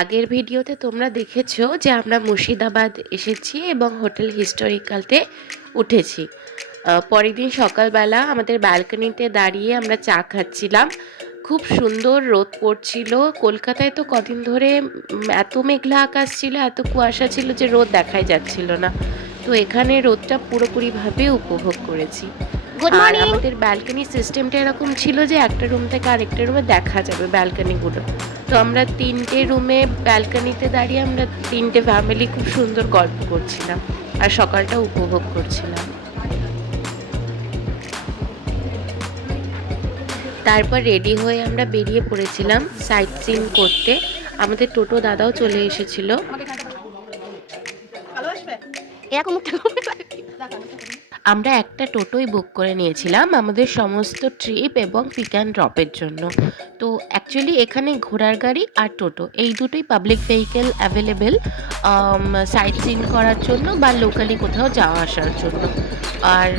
আগের ভিডিওতে তোমরা দেখেছ যে আমরা মুর্শিদাবাদ এসেছি এবং হোটেল হিস্টোরিক্যালতে উঠেছি। পরের দিন সকালবেলা আমাদের ব্যালকনিতে দাঁড়িয়ে আমরা চা খাচ্ছিলাম। খুব সুন্দর রোদ পড়ছিল। কলকাতায় তো কদিন ধরে এত মেঘলা আকাশ ছিল, এত কুয়াশা ছিল যে রোদ দেখাই যাচ্ছিল না। তো এখানে রোদটা পুরোপুরিভাবে উপভোগ করেছি। গুড মর্নিং আমাদের ব্যালকনি সিস্টেমটা এরকম ছিল যে একটা রুম থেকে আরেকটা রুমে দেখা যাবে ব্যালকনিগুলো তো আমরা তিনটে রুমে ব্যালকনিতে দাঁড়িয়ে আমরা তিনটে ফ্যামিলি খুব সুন্দর গল্প করছিলাম আর সকালটা উপভোগ করছিলাম। তারপর রেডি হয়ে আমরা বেরিয়ে পড়েছিলাম সাইট সিন করতে। আমাদের টোটো দাদাও চলে এসেছিল। এরকম আমরা একটা টোটোই বুক করে নিয়েছিলাম আমাদের সমস্ত ট্রিপ এবং পিক অ্যান্ড ড্রপের জন্য। তো অ্যাকচুয়ালি এখানে ঘোড়ার গাড়ি আর টোটো, এই দুটোই public vehicle available site scene করার জন্য বা লোকালি কোথাও যাওয়া আসার জন্য। আর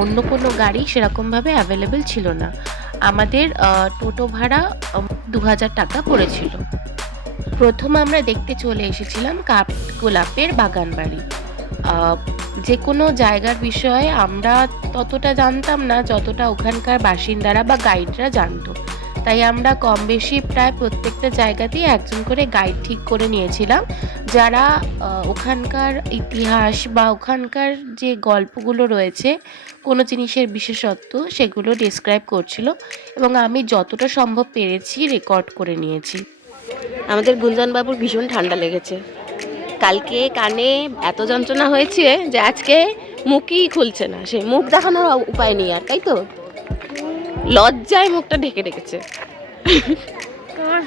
অন্য কোনো গাড়ি সেরকমভাবে অ্যাভেলেবেল ছিল না। আমাদের টোটো ভাড়া দু হাজার টাকা পড়েছিল। প্রথম আমরা দেখতে চলে এসেছিলাম কাপ গোলাপের বাগান বাড়ি যে কোনো জায়গার বিষয়ে আমরা ততটা জানতাম না যতটা ওখানকার বাসিন্দারা বা গাইডরা জানতো। তাই আমরা কম বেশি প্রায় প্রত্যেকটা জায়গাতেই একজন করে গাইড ঠিক করে নিয়েছিলাম। যারা ওখানকার ইতিহাস বা ওখানকার যে গল্পগুলো রয়েছে, কোনো জিনিসের বিশেষত্ব সেগুলো ডিসক্রাইব করছিল এবং আমি যতটা সম্ভব পেরেছি রেকর্ড করে নিয়েছি। আমাদের গুঞ্জন বাবুর ভীষণ ঠান্ডা লেগেছে। কালকে কানে এত যন্ত্রণা হয়েছে যে আজকে মুখই খুলছে না। সে মুখ দেখানোর উপায় নেই আর তাই তো? লজ্জায় মুখটা ঢেকে রেখেছে।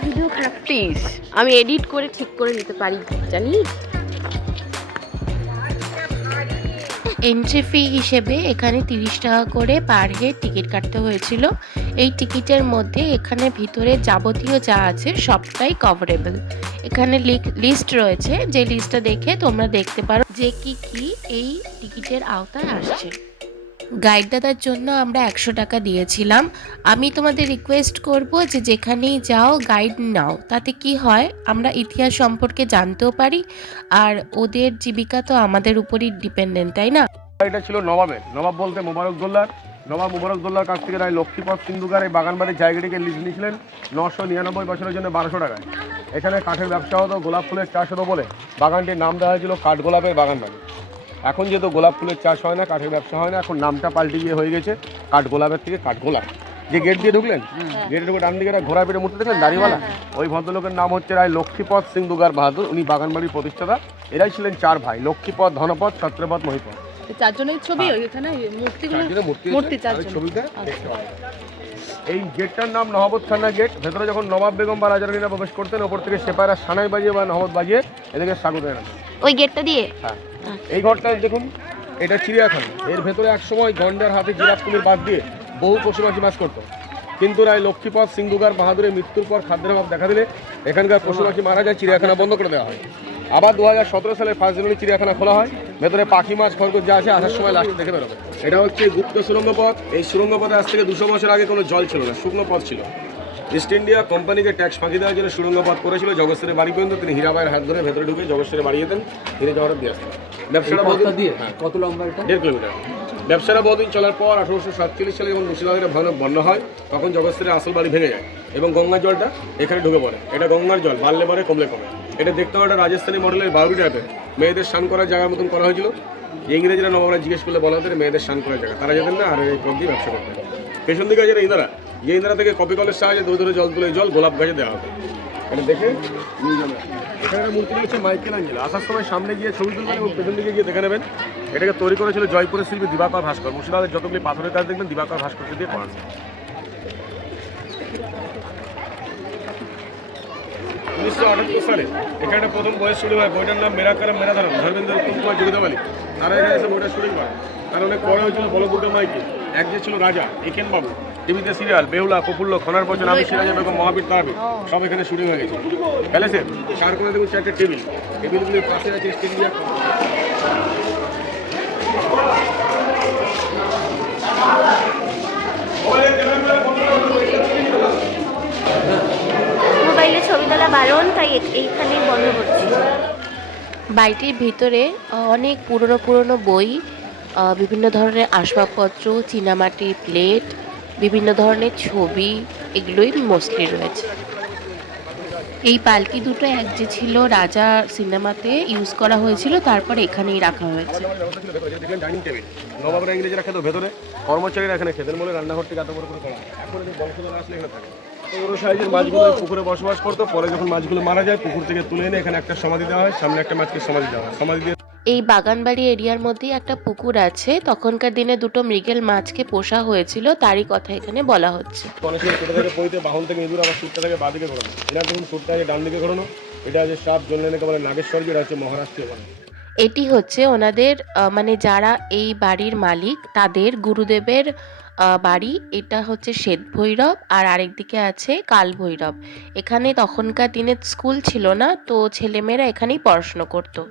ভিডিও খারাপ? প্লিজ আমি এডিট করে ঠিক করে নিতে পারি জানিস এন্ট্রি ফি হিসেবে এখানে তিরিশ টাকা করে পার হেড টিকিট কাটতে হয়েছিল। এই টিকিটের মধ্যে এখানে ভিতরে যাবতীয় যা আছে সবটাই কভারেবল এখানে লিস্ট রয়েছে যে লিস্টটা দেখে তোমরা দেখতে পারো যে কি কি এই টিকিটের আওতায় আসছে। গাইড দাদার জন্য আমরা একশো টাকা দিয়েছিলাম। আমি তোমাদের রিকোয়েস্ট করব যে যেখানেই যাও গাইড নাও। তাতে কি হয় আমরা ইতিহাস সম্পর্কে জানতেও পারি আর ওদের জীবিকা তো আমাদের উপরই ডিপেন্ডেন্ট তাই না? এটা ছিল নবাবের নবাব বলতে মোবারকদোল্লার নবাব মোবারকদোল্লার কাছ থেকে রায় লক্ষ্মীপথ সিন্ধুকার এই বাগানবাড়ির জায়গাটিকে লিজ নিয়েছিলেন নশো নিরানব্বই বছরের জন্য বারোশো টাকায়। এখানে কাঠের ব্যবসা হতো গোলাপ ফুলের চাষ হতো বলে। বাগানটির নাম দেওয়া হয়েছিল কাঠগোলাপের বাগানবাড়ি এখন যেহেতু গোলাপ ফুলের চাষ হয় না কাঠের ব্যবসা হয় না এখন নামটা পাল্টে গিয়ে হয়ে গেছে কাঠগোলাপের থেকে কাঠগোলাপ যে গেট দিয়ে ঢুকলেন গেটে ঢুকে ডান দিকে একটা ঘোড়া পেটে মূর্তি দেখলেন দাড়িওয়ালা ওই ভদ্রলোকের নাম হচ্ছে রায় লক্ষ্মীপথ সিং দুগার বাহাদুর উনি বাগানবাড়ির প্রতিষ্ঠাতা। এরাই ছিলেন চার ভাই লক্ষ্মীপথ ধনপথ ছত্রপথ মহিপথ চারজনের ছবি হ্যাঁ। ওইখানে মূর্তিগুলো মূর্তি মূর্তি। ছবিটা পাবেন। এই গেটটার নাম নহবত খান্না গেট। ভেতরে যখন নবাব বেগম বা রাজারানীরা প্রবেশ করতেন ওপর থেকে সেপাইরা সানাই বাজিয়ে বা নহবত বাজিয়ে এদেরকে স্বাগত জানাতেন। ওই গেটটা দিয়ে? হ্যাঁ। এই ঘরটা দেখুন এটা চিড়িয়াখানা। এর ভেতরে এক সময় গন্ডার হাতে জিরাফ কুমির বাদ দিয়ে বহু পশু পাখি বাস করতো। কিন্তু রায় লক্ষ্মীপথ সিন্ধুকার বাহাদুরের মৃত্যুর পর খাদ্যের অভাব দেখা দিলে এখানকার পশু পাখি মারা যায় চিড়িয়াখানা বন্ধ করে দেওয়া হয়। আবার দু হাজার সতেরো সালে ফার্স্ট জানুয়ারি চিড়িয়াখানা খোলা হয়। ভেতরে পাখি মাছ খরগোশ যা আছে আসার সময় লাস্ট দেখে বেরোবে। এটা হচ্ছে গুপ্ত সুরঙ্গ পথ এই সুরঙ্গ পথে আজ থেকে দুশো বছর আগে কোনো জল ছিল না শুকনো পথ ছিল। ইস্ট ইন্ডিয়া কোম্পানিকে ট্যাক্স ফাঁকি দেওয়ার জন্য সুরঙ্গ পথ করেছিল। জগৎসরের বাড়ি পর্যন্ত তিনি হীরাবাইয়ের হাত ধরে ভেতরে ঢুকে জগৎসরে বাড়ি যেতেন হিরে জহরত দিয়ে আসতেন। ব্যবসাটা দিয়ে হ্যাঁ। কত লম্বা এটা? দেড় কিলোমিটার। ব্যবসাটা বহুদিন চলার পর আঠারোশো সাতচল্লিশ সালে যখন মুর্শিদাবাদের ভয়ানক বন্যা হয় তখন জগৎসরের আসল বাড়ি ভেঙে যায় এবং গঙ্গার জলটা এখানে ঢুকে পড়ে। এটা গঙ্গার জল বাড়লে পরে কমলে কমে। এটা দেখতে হবে একটা রাজস্থানী মডেলের বাউরি টাইপের মেয়েদের স্নান করার জায়গার মতন করা হয়েছিল। ইংরেজরা নবাবরা জিজ্ঞেস করলে বলা হতো এটা মেয়েদের স্নান করার জায়গা। তারা যেতেন না আর এই পথ দিয়ে ব্যবসা করতেন পেছন দিকে আছে ইন্দারা। যে ইন্দারা থেকে কপি কলের সাহায্যে ধরে ধরে জল তুলে জল গোলাপ গাছে দেওয়া হতো। এটা দেখে। এখানে মূর্তি রয়েছে মাইকেল আঞ্জেলো আসার সময় সামনে গিয়ে ছবি তুলবেন এবং পেছন দিকে গিয়ে দেখে নেবেন। এটাকে তৈরি করেছিল জয়পুরের শিল্পী দিবাকর ভাস্কর। মুর্শিদাবাদের যতগুলি পাথরের কাজ দেখবেন, দিবাকর ভাস্করকে দিয়ে করানো। উনিশশো আটাত্তর সালে এখানে প্রথম বয়স শুরু হয়, বইটার নাম মেরা কারাম মেরা ধরম ধর্মেন্দ্র কুমার যোগিতা বালি তারা এখানে এসে বইটা শুরু করে। তার অনেক পরে হয়েছিল বলদুর্গা মাইকে এক যে ছিল রাজা একেন বাবু টিভিতে সিরিয়াল, বেহুলা প্রফুল্ল খনার বচন আমি সিরাজা বেগম, মহাবীর তারাবি সব এখানে শুটিং হয়ে গেছে। ফেলেছে চার কোণে দেখুন চারটে টেবিল টেবিলগুলির পাশে আছে স্টেডিয়াম ছবি তোলা বারণ তাই এইখানেই বন্ধ করছি বাড়িটির ভিতরে অনেক পুরনো পুরনো বই বিভিন্ন ধরনের আসবাবপত্র চীনামাটির প্লেট বিভিন্ন ধরনের ছবি এগুলোই মোস্টলি রয়েছে। এই পালকি দুটো এক যে ছিল রাজা সিনেমাতে ইউজ করা হয়েছিল তারপর এখানেই রাখা হয়েছে। ডাইনিং টেবিল নবাবরা ইংরেজিরা খেতো ভেতরে কর্মচারীরা এখানে খেতেন বলে এত বড় করে করা এখন বংশধর আসলে এখানে থাকে বড় সাইজের মাছগুলো পুকুরে বসবাস করতো। পরে যখন মাছগুলো মারা যায় পুকুর থেকে তুলে এনে এখানে একটা সমাধি দেওয়া হয়। সামনে একটা মাছকে সমাধি দেওয়া হয়। সমাধি দিয়ে এই বাগানবাড়ি এরিয়ার মধ্যেই একটা পুকুর আছে। তখনকার দিনে দুটো মৃগেল মাছকে পোষা হয়েছিল। তারই কথা এখানে বলা হচ্ছে। অনেক সময় ছোটো থেকে পইতে বাহন থেকে ইঁদুর আবার সুরটা থেকে বাদিকে ঘোরানো। এনার দেখুন সুরটা আছে ডান দিকে ঘোরানো। এটা আছে সাপ জন্যকে বলে নাগেশ্বরী এটা হচ্ছে মহারাষ্ট্রীয় বলে এটি হচ্ছে ওনাদের মানে যারা এই বাড়ির মালিক তাদের গুরুদেবের বাড়ি। এটা হচ্ছে শ্বেত ভৈরব আর আরেকদিকে আছে কাল ভৈরব। এখানে তখনকার দিনে স্কুল ছিল না, তো ছেলেমেয়েরা এখানেই পড়াশুনো করতো।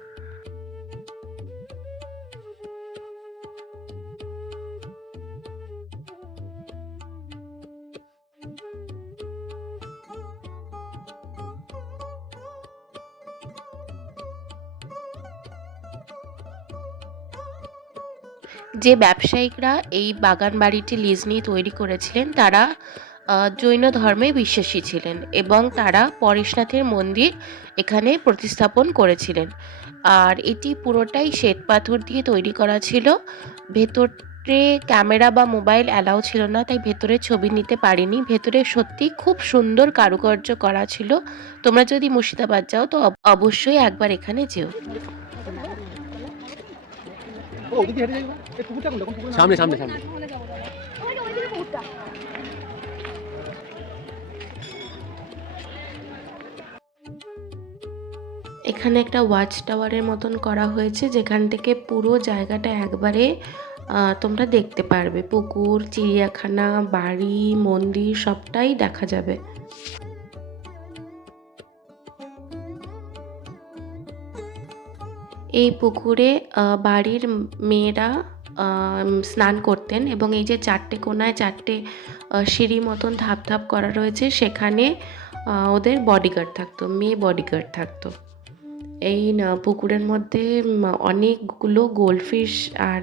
যে ব্যবসায়িকরা এই বাগান বাড়িটি লিজ নিয়ে তৈরি করেছিলেন, তারা জৈন ধর্মে বিশ্বাসী ছিলেন এবং তারা পরেশনাথের মন্দির এখানে প্রতিস্থাপন করেছিলেন। আর এটি পুরোটাই শ্বেত পাথর দিয়ে তৈরি করা ছিল। ভেতরে ক্যামেরা বা মোবাইল অ্যালাউ ছিল না, তাই ভেতরে ছবি নিতে পারিনি। ভেতরে সত্যি খুব সুন্দর কারুকার্য করা ছিল। তোমরা যদি মুর্শিদাবাদ যাও, তো অবশ্যই একবার এখানে যেও। সামনে সামনে সামনে। এখানে একটা ওয়াচ টাওয়ারের মতন করা হয়েছে যেখান থেকে পুরো জায়গাটা একবারে আহ, তোমরা দেখতে পারবে। পুকুর চিড়িয়াখানা বাড়ি মন্দির সবটাই দেখা যাবে। এই পুকুরে বাড়ির মেয়েরা স্নান করতেন এবং এই যে চারটে কোনায় চারটে সিঁড়ি মতন ধাপ ধাপ করা রয়েছে, সেখানে ওদের বডিগার্ড থাকতো, মেয়ে বডিগার্ড থাকতো। এই পুকুরের মধ্যে অনেকগুলো গোল্ডফিশ আর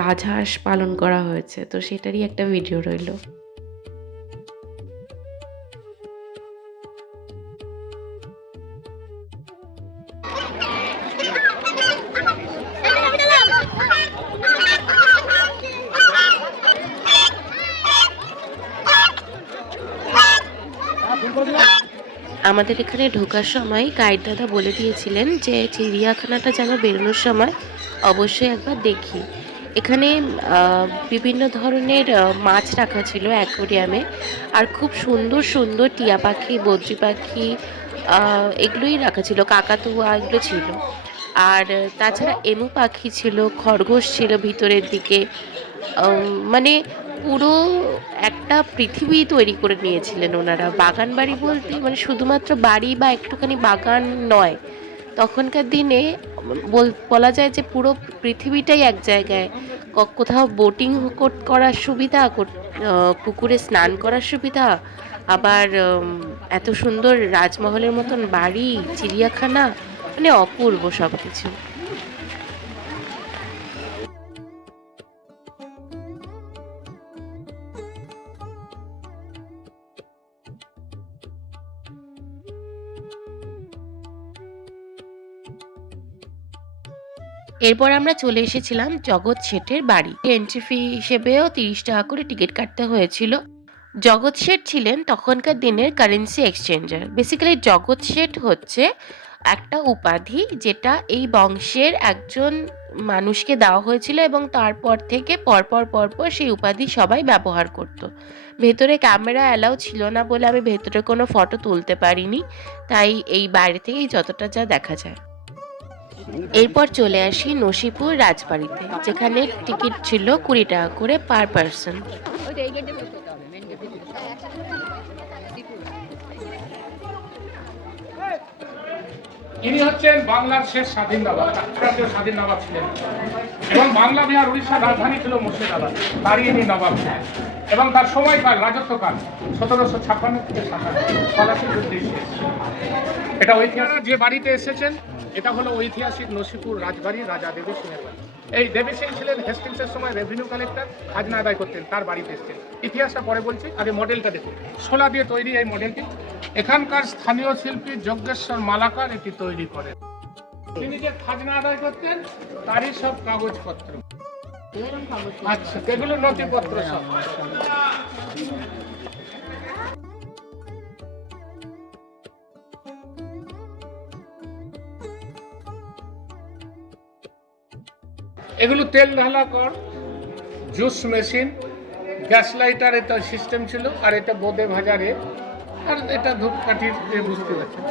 রাজহাঁস পালন করা হয়েছে, তো সেটারই একটা ভিডিও রইল। আমাদের এখানে ঢোকার সময় গাইড দাদা বলে দিয়েছিলেন যে চিড়িয়াখানাটা যেন বেরোনোর সময় অবশ্যই একবার দেখি। এখানে বিভিন্ন ধরনের মাছ রাখা ছিল অ্যাকোরিয়ামে। আর খুব সুন্দর সুন্দর টিয়া পাখি, বদ্রি পাখি এগুলোই রাখা ছিল, কাকাতুয়া এগুলো ছিল। আর তাছাড়া এমু পাখি ছিল, খরগোশ ছিল ভিতরের দিকে। মানে পুরো একটা পৃথিবী তৈরি করে নিয়েছিলেন ওনারা। বাগান বাড়ি বলতে মানে শুধুমাত্র বাড়ি বা একটুখানি বাগান নয়। তখনকার দিনে বল- যায় যে পুরো পৃথিবীটাই এক জায়গায়। কোথাও বোটিং করার সুবিধা পুকুরে স্নান করার সুবিধা, আবার এত সুন্দর রাজমহলের মতন বাড়ি, চিড়িয়াখানা মানে অপূর্ব সব কিছু এরপর আমরা চলে এসেছিলাম জগৎ শেঠের বাড়ি। এন্ট্রি ফি হিসেবেও তিরিশ টাকা করে টিকিট কাটতে হয়েছিল। জগৎ শেঠ ছিলেন তখনকার দিনের কারেন্সি এক্সচেঞ্জার বেসিক্যালি জগৎ শেঠ হচ্ছে একটা উপাধি যেটা এই বংশের একজন মানুষকে দেওয়া হয়েছিল এবং তারপর থেকে পরপর পরপর সেই উপাধি সবাই ব্যবহার করত। ভেতরে ক্যামেরা অ্যালাউ ছিল না বলে আমি ভেতরে কোনো ফটো তুলতে পারিনি, তাই এই বাইরে থেকেই যতটা যা দেখা যায়। এরপর চলে আসি নসিপুর রাজবাড়িতে, যেখানে টিকিট ছিল কুড়ি টাকা করে পার পার্সন ইনি হচ্ছেন বাংলার শেষ স্বাধীন নবাব স্বাধীন নবাব ছিলেন। এবং বাংলা বিহার উড়িষ্যার রাজধানী ছিল মুর্শিদাবাদ, তারই ইনি নবাব ছিলেন। এবং তার সময়কাল রাজত্বকাল সতেরোশো ছাপ্পান্ন থেকে এটা ঐতিহাসিক যে বাড়িতে এসেছেন, এটা হলো ঐতিহাসিক নসিপুর রাজবাড়ি, রাজা দেবী সিংহের বাড়ি এই দেবী সিং ছিলেন হেস্টিংসের সময় রেভিনিউ কালেক্টর খাজনা আদায় করতেন, তার বাড়িতে এসেছেন। ইতিহাসটা পরে বলছি, আগে মডেলটা দেখুন। শোলা দিয়ে তৈরি এই মডেলটি এখানকার স্থানীয় শিল্পী যজ্ঞেশ্বর মালাকার এটি তৈরি করেন। তিনি যে খাজনা আদায় করতেন, তারই সব কাগজপত্র। আচ্ছা এগুলো নথিপত্র সব। এগুলো তেল ঢালা কর, জুস মেশিন, গ্যাস লাইটার, এটা সিস্টেম ছিল, আর এটা বোদে ভাজারে আর এটা ধূপকাঠির এ বুঝতে পারছেন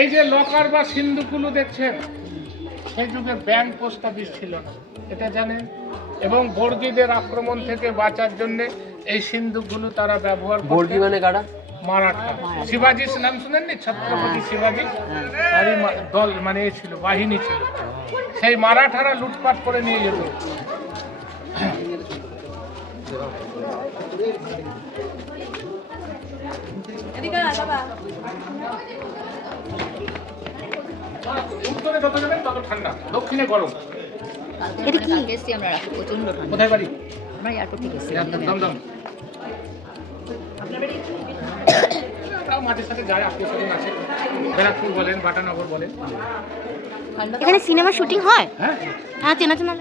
এই যে লকার বা সিন্ধুকুলু দেখছেন সেই যুগে ব্যাংক পোস্ট অফিস ছিল না এটা জানেন? এবং বর্গীদের আক্রমণ থেকে বাঁচার জন্য এই সিন্ধুকগুলো তারা ব্যবহার বর্গী মানে কারা? মারাঠা। শিবাজি নাম শুনেননি? ছত্রপতি শিবাজি? দল মানে ছিল বাহিনী ছিল। সেই মারাঠারা লুটপাট করে নিয়ে যেত। উত্তরে যত যাবেন তত ঠান্ডা। দক্ষিণে গরম। এটা কি? এসছি আমরা রাখি প্রচণ্ড ঠান্ডা। কোথায় বাড়ি? আমরা এয়ারপোর্ট থেকে এসছি দমদম তাও মাঝে সাথে যায় আত্মীয় স্বজন আছে ব্যারাকপুর বলেন বাটানগর বলেন। এখানে সিনেমা শুটিং হয়? হ্যাঁ। হ্যাঁ চেনা চেনা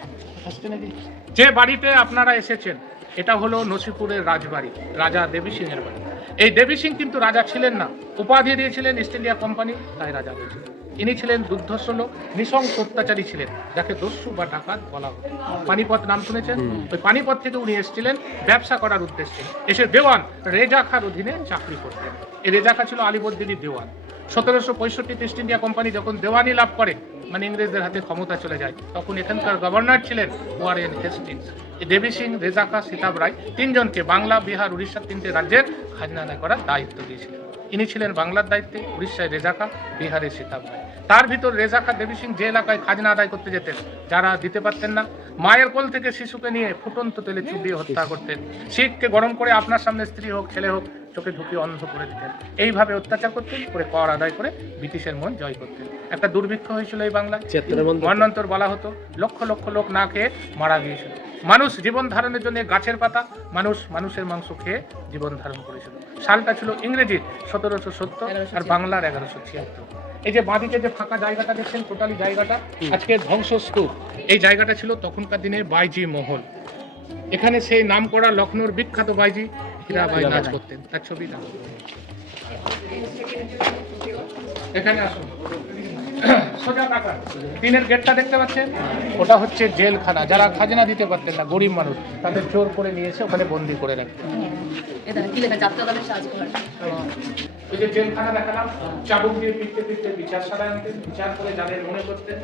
যে বাড়িতে আপনারা এসেছেন এটা হলো নসিপুরের রাজবাড়ি রাজা দেবী সিংহের বাড়ি। এই দেবী সিং কিন্তু রাজা ছিলেন না। উপাধি দিয়েছিলেন ইস্ট ইন্ডিয়া কোম্পানি তাই রাজা হয়েছিল। ইনি ছিলেন দুর্ধর্ষ লোক নৃশংস অত্যাচারী ছিলেন যাকে দস্যু বা ডাকাত বলা হতো। পানিপথ নাম শুনেছেন? ওই পানিপথ থেকে উনি এসেছিলেন ব্যবসা করার উদ্দেশ্যে। এসে দেওয়ান রেজা খার অধীনে চাকরি করতেন। এই রেজা খা ছিল আলিবদ্দিনী দেওয়ান। সতেরোশো পঁয়ষট্টিতে ইস্ট ইন্ডিয়া কোম্পানি যখন দেওয়ানি লাভ করে মানে ইংরেজদের হাতে ক্ষমতা চলে যায়। তখন এখানকার গভর্নর ছিলেন ওয়ারেন হেস্টিংস। দেবী সিং, রেজাকা সীতাব রায় তিনজনকে বাংলা, বিহার উড়িষ্যার তিনটে রাজ্যের খাজনা আদায় করার দায়িত্ব দিয়েছিলেন। ইনি ছিলেন বাংলার দায়িত্বে, উড়িষ্যায় রেজাকা, বিহারে সীতাব রায়। তার ভিতর রেজাকা, দেবী সিং যে এলাকায় খাজনা আদায় করতে যেতেন, যারা দিতে পারতেন না, মায়ের কোল থেকে শিশুকে নিয়ে ফুটন্ত তেলে চুবিয়ে হত্যা করতেন। শিখকে গরম করে আপনার সামনে স্ত্রী হোক, ছেলে হোক চোখে ঢুকিয়ে অন্ধ করে দিতেন। এইভাবে অত্যাচার করতেন করে কর আদায় করে ব্রিটিশের মন জয় করতেন। একটা দুর্ভিক্ষ হয়েছিল এই বাংলায়। মন্বন্তর বলা হতো লক্ষ লক্ষ লোক না খেয়ে মারা গিয়েছিল। মানুষ জীবন ধারণের জন্য গাছের পাতা মানুষ মানুষের মাংস খেয়ে জীবন ধারণ করেছিল। সালটা ছিল ইংরেজির সতেরোশো সত্তর আর বাংলার এগারোশো ছিয়াত্তর। এই যে বাঁদিকে যে ফাঁকা জায়গাটা দেখছেন টোটালি জায়গাটা আজকে ধ্বংসস্তূপ। এই জায়গাটা ছিল তখনকার দিনে বাইজি মহল। এখানে সেই নাম করা লখনৌর বিখ্যাত বাইজি হীরাবাই নাচ করতেন তার ছবি এখানে আসুন। সোজা টিনের গেটটা দেখতে পাচ্ছেন? ওটা হচ্ছে জেলখানা। যারা খাজনা দিতে পারতেন না গরিব মানুষ তাদের জোর করে নিয়ে এসে ওখানে বন্দি করে রাখতেন ওই যে জেলখানা দেখালাম চাবুক দিয়ে পিটতে পিটতে বিচার সারা বিচার করে যাদের মনে করতেন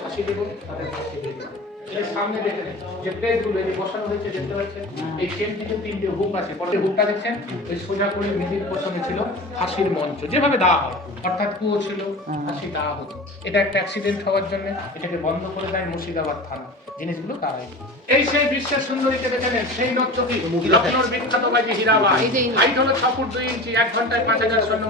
ফাঁসি দেব তাদের ফাঁসি দেবেন এই সামনে দেখেন যে প্লেটগুলো এই বসানো হয়েছে দেখতে পাচ্ছেন? এই চেনটিতে তিনটে হুক আছে। পরে হুকটা দেখছেন? ওই সোজা করে মিডিল পোষণে ছিল ফাঁসির মঞ্চ। যেভাবে দেওয়া হয় অর্থাৎ কুয়ো ছিল ফাঁসি দেওয়া হতো। এটা একটা অ্যাক্সিডেন্ট হওয়ার জন্য এটাকে বন্ধ করে দেয় মুর্শিদাবাদ থানা। জিনিসগুলো তারাই। এই সেই বিশ্বের সুন্দরীকে দেখে সেই নর্তকী লখনৌর বিখ্যাত বাজি হীরাবাই হাইট হলো ছ ফুট দুই ইঞ্চি এক ঘন্টায় পাঁচ হাজার স্বর্ণ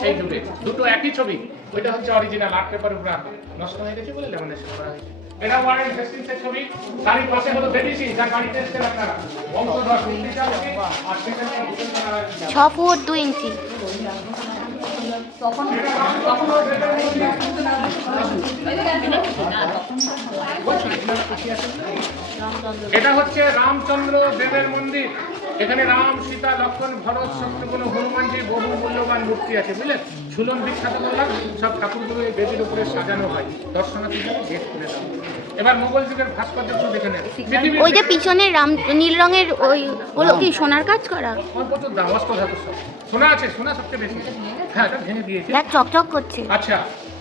সেই যুগে দুটো একই ছবি। ওইটা হচ্ছে অরিজিনাল আর্ট পেপার উপরে নষ্ট হয়ে গেছে বলে লেমিনেশন করা হয়েছে। এটা ওয়ারেন হেস্টিংসের ছবি। তারই পাশে হলো যার বাড়িতে এসেছেন আপনারা। বংশধর আর সেখানে ছ ফুট দুই ইঞ্চি। এটা হচ্ছে রামচন্দ্র দেবের মন্দির। এখানে রাম সীতা লক্ষণ ভরত শত্রুঘ্ন হনুমানজির বহু মূল্যবান মূর্তি আছে বুঝলেন? ঝুলন বিখ্যাত বললাম সব ঠাকুরগুলো এই বেদির উপরে সাজানো হয়। দর্শনার্থী গেট খুলে দাও এবার মোগল যুগের ভাস্কর্য একটু দেখে নেন। ওই যে পিছনে রাম নীল রঙের ওই হলো কি সোনার কাজ করা? প্রচুর দাম অস্ত্র ধাতু সোনা আছে সোনা সবচেয়ে বেশি। হ্যাঁ এটা ভেঙে দিয়েছে। চকচক করছে। আচ্ছা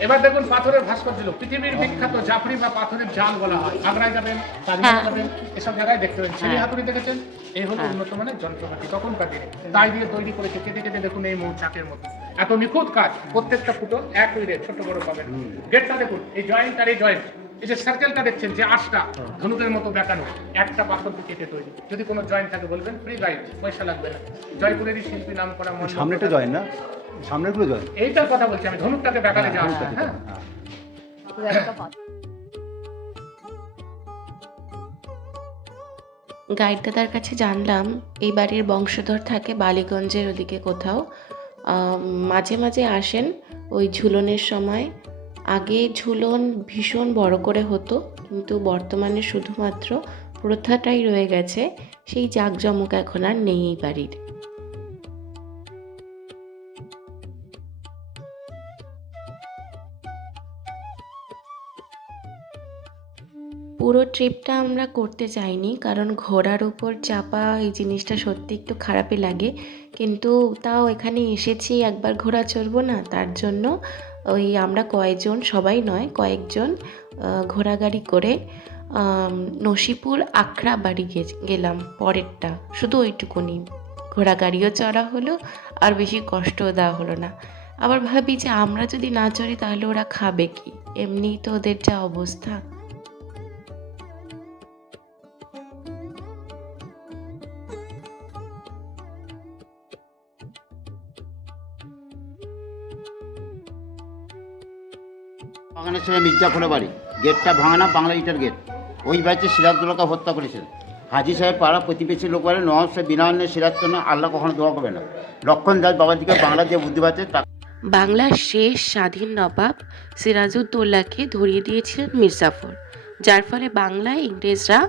এবার দেখুন পাথরের ভাস্কর্য পৃথিবীর বিখ্যাত জাফরি বা পাথরের জাল বলা হয়। আগ্রায় যাবেন তাজমহল হ্যাঁ। যাবেন এসব জায়গায় দেখতে পাবেন। ছেলে হাতুড়ি দেখেছেন এই হলো উন্নত মানের যন্ত্রপাতি। তখনকার দিনে তাই দিয়ে তৈরি করেছে কেটে কেটে দেখুন এই মৌচাকের মতো। এত নিখুঁত কাজ প্রত্যেকটা ফুটো এক উইরে ছোট বড় পাবেন। গেটটা দেখুন এই জয়েন্ট আর এই জয়েন্ট। এই যে সার্কেলটা দেখছেন যে আটটা ধনুকের মতো বেঁকানো একটা পাথর দিয়ে কেটে তৈরি। যদি কোনো জয়েন্ট থাকে বলবেন ফ্রি গাইড পয়সা লাগবে না। জয়পুরেরই শিল্পী নাম করা সামনেটা জয়েন না? সামনেরগুলো জয়েন এইটার কথা বলছি আমি ধনুকটাকে বেঁকালে যে আটটা হ্যাঁ। গাইড দাদার কাছে জানলাম এই বাড়ির বংশধর থাকে বালিগঞ্জের ওদিকে কোথাও। মাঝে মাঝে আসেন ওই ঝুলনের সময়। আগে ঝুলন ভীষণ বড় করে হতো, কিন্তু বর্তমানে শুধুমাত্র প্রথাটাই রয়ে গেছে, সেই জাঁকজমক এখন আর নেই এই বাড়ির। পুরো ট্রিপটা আমরা করতে চাইনি, কারণ ঘোড়ার উপর চাপা এই জিনিসটা সত্যি একটু খারাপই লাগে, কিন্তু তাও এখানে এসেছি একবার ঘোড়া চড়বো না, তার জন্য ওই আমরা কয়েকজন, সবাই নয়, কয়েকজন ঘোড়াগাড়ি করে নসিপুর আখড়া বাড়ি গেলাম পরেরটা। শুধু ওইটুকুনি। ঘোড়াগাড়িও চড়া হলো আর বেশি কষ্টও দেওয়া হলো না। আবার ভাবি যে আমরা যদি না চড়ি তাহলে ওরা খাবে কি? এমনি তো ওদের যা অবস্থা। বাগানের ছেলে মির্জাফরের বাড়ি। গেটটা ভাঙানা বাংলা ইটার গেট। ওই বাড়িতে সিরাজদুল্লাহকে হত্যা করেছেন হাজি সাহেব পাড়া প্রতিবেশী লোক বলে নবাব সাহেব বিনা অন্যে সিরাজ আল্লাহ কখনো দোয়া করবে না। লক্ষণ দাস বাবাজিকে বাংলা যে বুদ্ধি পাচ্ছে, তা বাংলার শেষ স্বাধীন নবাব সিরাজউদ্দৌলাকে ধরিয়ে দিয়েছিলেন মির্জাফর, যার ফলে বাংলায় ইংরেজরা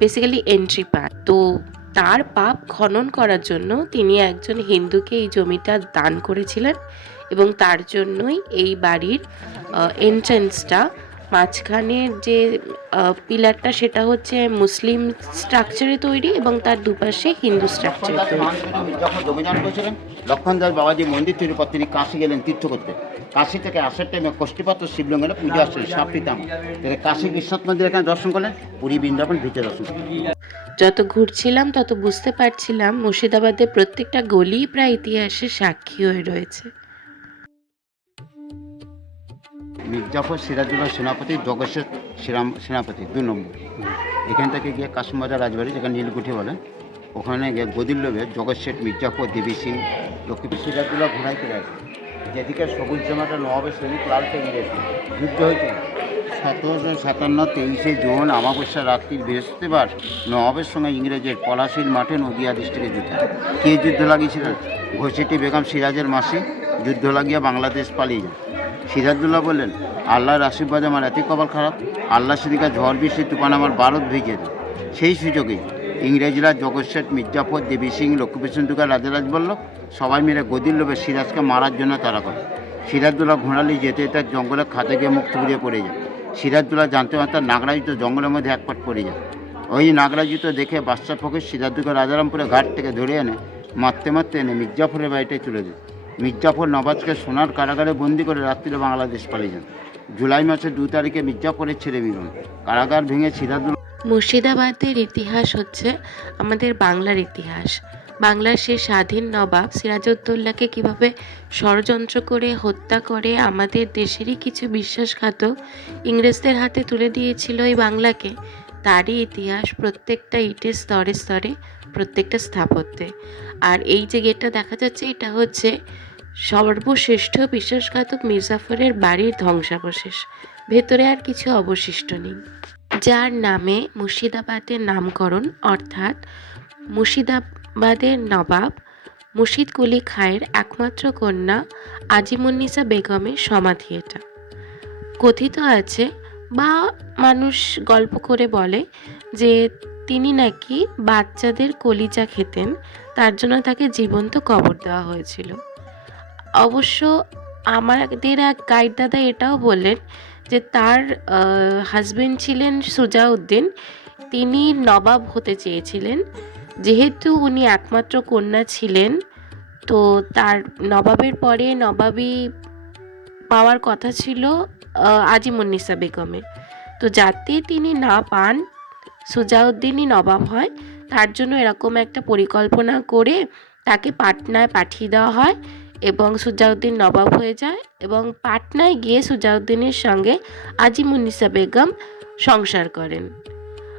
বেসিক্যালি এন্ট্রি পায়। তো তার পাপ খনন করার জন্য তিনি একজন হিন্দুকে এই জমিটা দান করেছিলেন। এবং তার জন্যই এই বাড়ির এন্ট্রেন্সটা মাঝখানের যে পিলারটা সেটা হচ্ছে মুসলিম স্ট্রাকচারে তৈরি এবং তার দুপাশে হিন্দু স্ট্রাকচারে তৈরি। মির্জাফর জমিদান করেছিলেন লক্ষণ দাস বাবাজি মন্দির তৈরির পর তিনি কাশি গেলেন তীর্থ করতে কাশি থেকে আসার টাইমে কষ্টিপাত্র শিবলিঙ্গের পুজো আসছিল সাপটিতাম তিনি কাশী বিশ্বনাথ মন্দির এখানে দর্শন করলেন পুরী বৃন্দাবন ভিতরে দর্শন যত ঘুরছিলাম তত বুঝতে পারছিলাম মুর্শিদাবাদের প্রত্যেকটা গলি প্রায় ইতিহাসের সাক্ষী হয়ে রয়েছে। মির্জাফর সিরাজুল্লাহ সেনাপতি জগেশ্বর শ্রীরাম সেনাপতি দু নম্বর। এখান থেকে গিয়ে কাশ্মীর রাজবাড়ি, যেখানে নীলকুঠি বলে, ওখানে গিয়ে গদির লোভে জগৎ শেঠ মির্জাফর, দেবী সিং লক্ষ্মীপুর সিরাজুল্লাহ ঘোড়ায় চলে আসে। যেদিকে সবুজ জামাটা নবাবের সৈনিক লালকে ইংরেজ যুদ্ধ হয়েছিল সতেরোশো সাতান্ন তেইশে জুন, আমাবস্যা রাত্রির বৃহস্পতিবার, নবাবের সঙ্গে ইংরেজের পলাশির মাঠে নদিয়া ডিস্ট্রিক্টে যুদ্ধ। কে যুদ্ধ লাগিয়েছিলেন ঘোষেটি বেগম সিরাজের মাসি, যুদ্ধ লাগিয়ে বাংলাদেশ পালিয়ে যায়। সিরাজদুল্লাহ বললেন, আল্লাহর আশীর্বাদে আমার এতই কপাল খারাপ, আল্লাহ সেদিকে ঝড় বৃষ্টি তুফান আমার ভারত ভিজে সেই সুযোগে ইংরেজরা জগৎশেঠ মির্জাফর, দেবী সিং লক্ষ্মীপ্রসন্ন টুকা রাজারাজ বলল, সবাই মিলে গদির লোভে সিরাজকে মারার জন্য তারা করে। সিরাজদুল্লাহ ঘোড়ালি যেতে তার জঙ্গলে খাতে গিয়ে মুখ থুবড়িয়ে পড়ে যায়। সিরাজদুল্লাহ জানতে পারত নাগরাজিত জঙ্গলের মধ্যে এক পাট পড়ে যায়। ওই নাগরাজিত দেখে বাদশাহ ফকির সিরাজদুল্লাহ রাজারামপুরে ঘাট থেকে ধরে এনে মারতে মারতে এনে মির্জাফরের বাড়িটায় চলে যায় মির্জাফর নবাজকে সোনার কারাগারে বন্দি করে রাত্রিরে বাংলাদেশ পালিয়ে যান। জুলাই মাসের দু তারিখে মির্জাফরের ছেড়ে মিলন। কারাগার ভেঙে সিরাজুল মুর্শিদাবাদের ইতিহাস হচ্ছে আমাদের বাংলার ইতিহাস। বাংলার সে স্বাধীন নবাব সিরাজউদ্দৌলাকে কীভাবে ষড়যন্ত্র করে হত্যা করে আমাদের দেশেরই কিছু বিশ্বাসঘাতক ইংরেজদের হাতে তুলে দিয়েছিল এই বাংলাকে তারই ইতিহাস প্রত্যেকটা ইটের স্তরে স্তরে, প্রত্যেকটা স্থাপত্যে। আর এই যে গেটটা দেখা যাচ্ছে, এটা হচ্ছে সর্বশ্রেষ্ঠ বিশ্বাসঘাতক মির্জাফরের বাড়ির ধ্বংসাবশেষ। ভেতরে আর কিছু অবশিষ্ট নেই। যার নামে মুর্শিদাবাদের নামকরণ, অর্থাৎ মুর্শিদাবাদের নবাব মুর্শিদ কুলি খায়ের একমাত্র কন্যা আজিমুন্নিসা বেগমের সমাধি এটা। কথিত আছে বা মানুষ গল্প করে বলে যে তিনি নাকি বাচ্চাদের কলিজা খেতেন, তার জন্য তাকে জীবন্ত কবর দেওয়া হয়েছিল। অবশ্য আমাদের এক গাইড দাদা এটাও বললেন যে তার হাজবেন্ড ছিলেন সুজাউদ্দিন, তিনি নবাব হতে চেয়েছিলেন। যেহেতু উনি একমাত্র কন্যা ছিলেন, তো তার নবাবের পরে নবাবী পাওয়ার কথা ছিল আজিমুন্নিসা বেগমের। তো যাতে তিনি না পান, সুজাউদ্দিনই নবাব হয়, তার জন্য এরকম একটা পরিকল্পনা করে তাকে পাটনায় পাঠিয়ে দেওয়া হয় এবং সুজাউদ্দিন নবাব হয়ে যায় এবং পাটনায় গিয়ে সুজাউদ্দিনের সঙ্গে আজিমুন্নিসা বেগম সংসার করেন।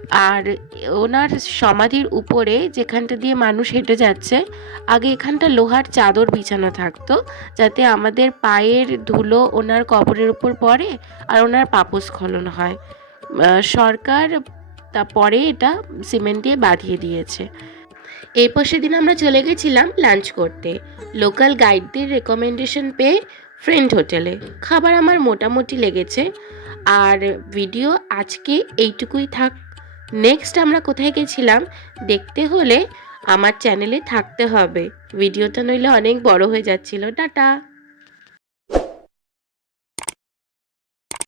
আর ওনার সমাধির উপরে যেখানটা দিয়ে মানুষ হেঁটে যাচ্ছে, আগে এখানটা লোহার চাদর বিছানো থাকতো, যাতে আমাদের পায়ের ধুলো ওনার কবরের উপর পড়ে আর ওনার পাপস্খলন হয়। সরকার তারপরে এটা সিমেন্ট দিয়ে বাঁধিয়ে দিয়েছে। এরপর সেদিন আমরা চলে গেছিলাম লাঞ্চ করতে। লোকাল গাইডদের রেকমেন্ডেশন পেয়ে ফ্রেন্ড হোটেলে। খাবার আমার মোটামুটি লেগেছে। আর ভিডিও আজকে এইটুকুই থাক নেক্সট আমরা কোথায় গেছিলাম? দেখতে হলে আমার চ্যানেলে থাকতে হবে। ভিডিওটা নইলে অনেক বড় হয়ে যাচ্ছিল। টাটা!